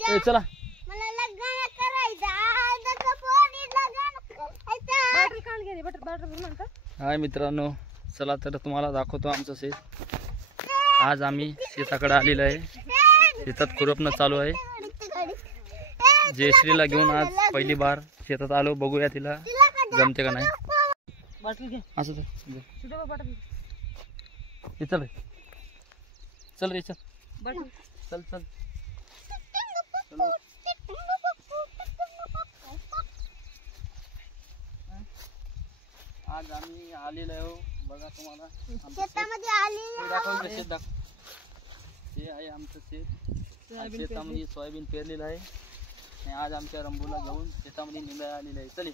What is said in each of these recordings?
पूजा चला मला लग्न करायचं आज कपोरी लग्न करायचं बटर काढ घे बटर म्हणतात. हाय मित्रांनो, चला तर तुम्हाला दाखवतो आमचं शेत. आज आम्ही शेताकडे आलेलो आहे. शेतात खुरपणं चालू आहे. जयश्रीला घेऊन आज पहिली बार शेतात आलो. बघूया तिला जमते का नाही. बटर घे असं तर सुद्धा बटर हे चल रे, चल रे, चल बटर चल चल. आज आम्ही आलेलो आहे. बघा तुम्हाला शेतामध्ये आली दाखव शेत दाखव. हे आहे आमचं शेत. शेतामध्ये सोयाबीन पेरलेलं आहे आणि आज आमच्या रंबूला घेऊन शेतामध्ये निंदायला आलेलं आहे. चल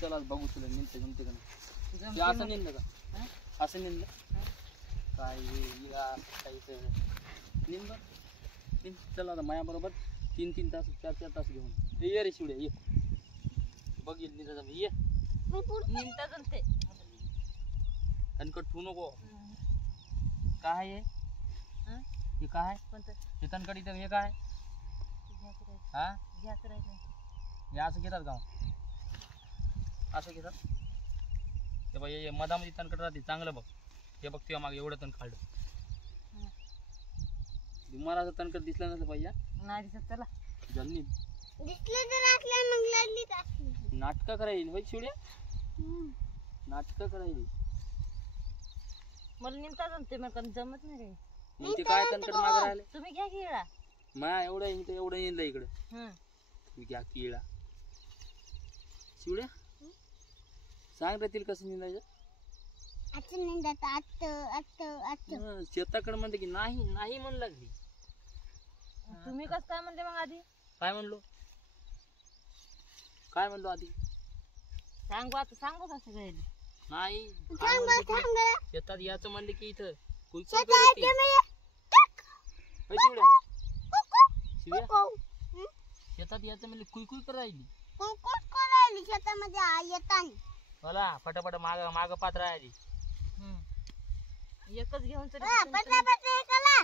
चला बघू तुला निंदते जमते का नाही. असं निंदलं का? असं निंदलं काय काही निंद निंद. चला आता माझ्याबरोबर 3-3 तास 4-4 तास घेऊन ये रे शिवड्या ये. बघ ये निंदा ये. निंता जमते तणकट ठेवू नको. काय आहे हे? काय आहे कोणतं हे तणकट? इथं हे काय हा? घ्यायचं राहिलं हे असं घेतात का? असं घेतात ते बघ. हे मधामध्ये तणकट राहते चांगलं. बघ हे बघ तेव्हा मागे एवढं तण खाल्लं. तुम्हाला असं तणकट दिसलं नसलं पाहिजे. नाही दिसत. चला जल्ली दिसलं तर असलं मग लढलीच असली. नाटकं करायची होय शिवड्या. नाटकं करायची. मला निंता जमते मग जमत नाही रे. मग ते काय तणकट मागे राहिले. तुम्ही घ्या की येळा. मा एवढं एवढं येईल इकडं. तुम्ही घ्या की येळा. शिवड्या सांग रे तिला कसं निंदायचं. आता निंदत आता शेताकडे म्हणते की नाही नाही म्हणू लागली. तुम्ही कसं काय म्हणले मग आधी? काय म्हणलो आधी? सांगू आता सांगू का सगळे नाही. थांब थांब शेतात याचं म्हणले की इथं कुई शेतामध्ये शेतात याचं म्हणले कुई कर राहिली. कुंकुट करायली शेतामध्ये येताना. मला फटाफट माग पात्र राहिली. एकच घेऊन तरी पटला पटला कला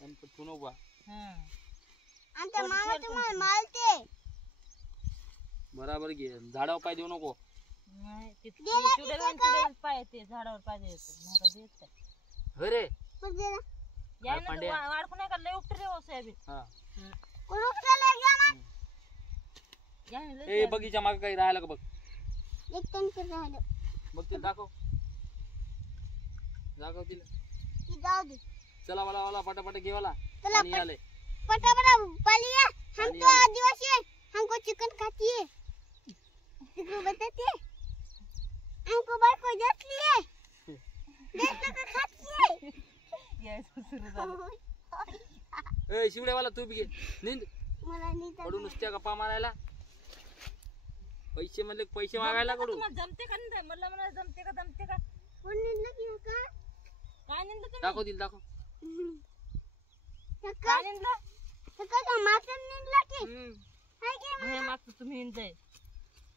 तणकट ठेवू नको. आमच्या मामा तुम्हाला मारते. बराबर घे. झाडावर पाय देऊ नको. नाही ते चुडेल पाय ते झाडावर पाय द्यायचं देत काय अरे या ना वाढकू नाही का लय उपटे रे सोयाबीन. ए बगीच्या माग काही राहिलं का बघ. एक टंकर राहिलं. बघ तिला दाखव तिला. जाऊ दे. चला मला फटाफट घेवाला. चला आणि आले फटाफट पलिया. हम तो आदिवासी है, हमको चिकन खाती है. तुमको बताती है हमको बार को जसली है देख तो खाती है. यायचं सुरू झालं. ए शिवड्यावाला तू बी घे निंद. मला नाही तर कडू नुसत्या गप्पा मारायला. पैसे म्हणले पैसे मागायला कडू. तुम्हाला जमते का नाही? मला म्हणा जमते का कोण निंदलं की का काय निंदलं तुम्ही? दाखव तिला दाखव. काय निंदलं? सकाळ मात्र निंदला की हाय की हे मागचं तुम्ही निंदाय.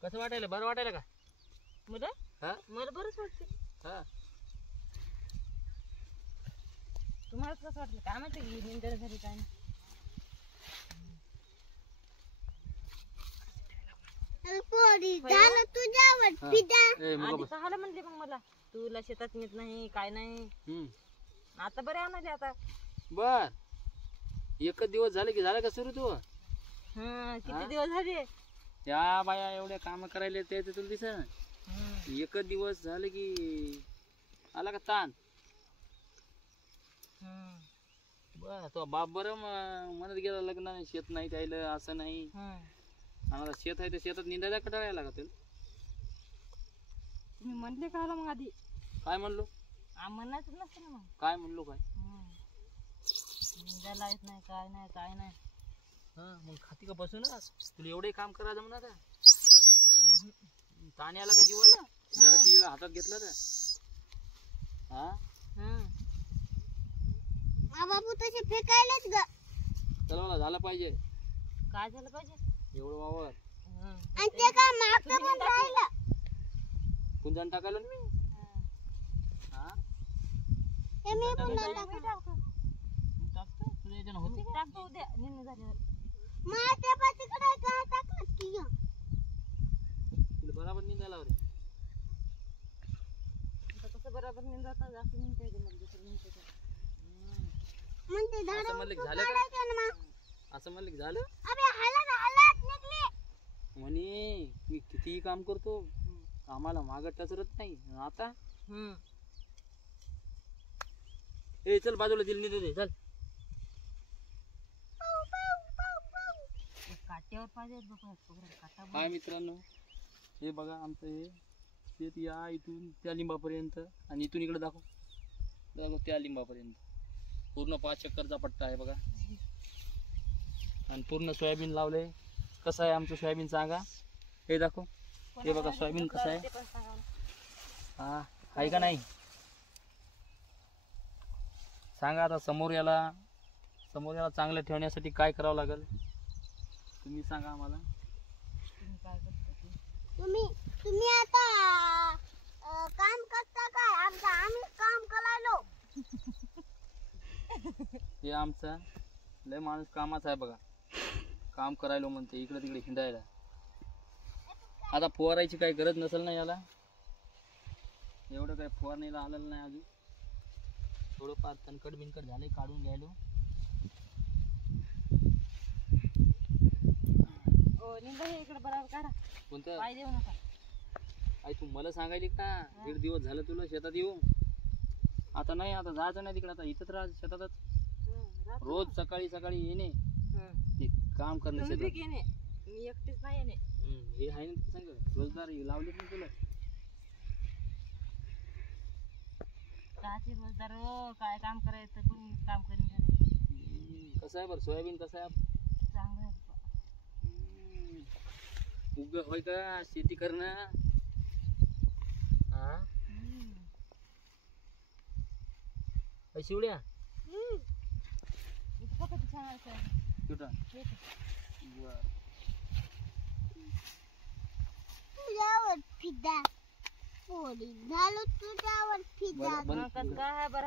कसं वाटायला? बरं वाटायला का? मला हा मला बरंच वाटते. हा तुम्हाला कसं वाटलं काय माहिती की निंदर झाली काय नाही. पोरी झालं तुझ्यावर पिझ्झा. ए मग आधी कहाला म्हणले मग मला तुला शेतात नेत नाही काय नाही. आता बरे आणाले आता. बर एकच दिवस झाले की झालं का सुरू तू? किती दिवस झाले त्या बाया एवढ्या काम करायला ते तुला दिस. एकच दिवस झाले की आला का ताण. बर तो बाप बरं म्हणत गेला लग्न शेत नाही त्याला असं नाही. आम्हाला शेत आहे तर शेतात निंदायला कटाळायला का तुला? तुम्ही म्हणले का मग आधी? काय म्हणलो? म्हणायचं नसतं ना मग. काय म्हणलो काय? निंदायला येत नाही काय नाही. मग खाती का बसू ना. तुला एवढे काम करा जमणार का? ताण आला का जीवाला? जरा ती हातात घेतला तर बाबू तसे फेकायलाच ग. चला झालं पाहिजे. काय झालं पाहिजे? एवढं वावर आणि ते काय मागचं पण राहिलं. कुंजण टाकायला मी. हे मी पण टाकतो तुझ्या याच्यानं होते का? टाकतो होऊ द्या निम्मे झाल्यावर. माझ्या पाठीकडे काय टाकलं की य? तिला बराबर निंदायला लाव रे. आता कसं बरोबर निंदायचं जास्त निंदायचं ते मग दुसरं निंदायचं. म्हणते असं झाडं म्हणलं की उपटून झालं का? काढायचं ना मग. असं म्हणलं की झालं. अबे हालत निघली. म्हणे मी कितीही काम करतो कामाला मागं टचरत नाही. आता ए चल बाजूला दिल निघू दे चल. काट्यावर पाहिजे बघा काटा. हाय मित्रांनो, हे बघा आमचं हे शेत या इथून त्या लिंबापर्यंत आणि इथून इकडे दाखव दाखव त्या लिंबापर्यंत पूर्ण 5 चक्करचा पट्टा आहे बघा. आणि पूर्ण सोयाबीन लावलंय. कसं आहे आमचं सोयाबीन सांगा. हे दाखव. हे बघा सोयाबीन कसं आहे. हा आहे का नाही सांगा. आता समोर याला चांगलं ठेवण्यासाठी काय करावं लागेल तुम्ही सांगा आम्हाला. तुम्ही काय करता ते? तुम्ही आता काम करता काय? आम्ही काम करायलो. हे आमचा लय माणूस कामाचा आहे बघा. काम करायला म्हणते इकडे तिकडे हिंडायला. आता फवारायची काही गरज नसेल ना याला. एवढं काही फवारणीला आलेलं नाही अजून. थोडंफार तणकट बिनकट झाले काढून घ्यायलो. निंदा हे इकडे बरोबर काढा. कोणतं पाय देऊ नका. आई तू मला सांगायली का 1.5 दिवस झालं तुला शेतात येऊ. आता नाही आता जायचं नाही तिकडे. आता इथंच राहा शेतातच. रोज सकाळी सकाळी येणे ते काम करणे तुम्ही शेतात. बी येणे. मी एकटीच नाही येणे. हे आहे ना सांग रोजगार लावले ना तुला. काची रोजदार हो काय काम करायचं कोणी काम करीन घरी. कसं आहे बरं सोयाबीन कसं आहे. चांगलं आहे बाबा. उग होय का शेती करणं. हा शिवड्या इथं बघा ते छान आहे. कुठं हे ते. बरं. तुझ्यावर फिदा पोरी झालो तुझ्यावर फिदा. बरं, बरं. मग कसं काय बरं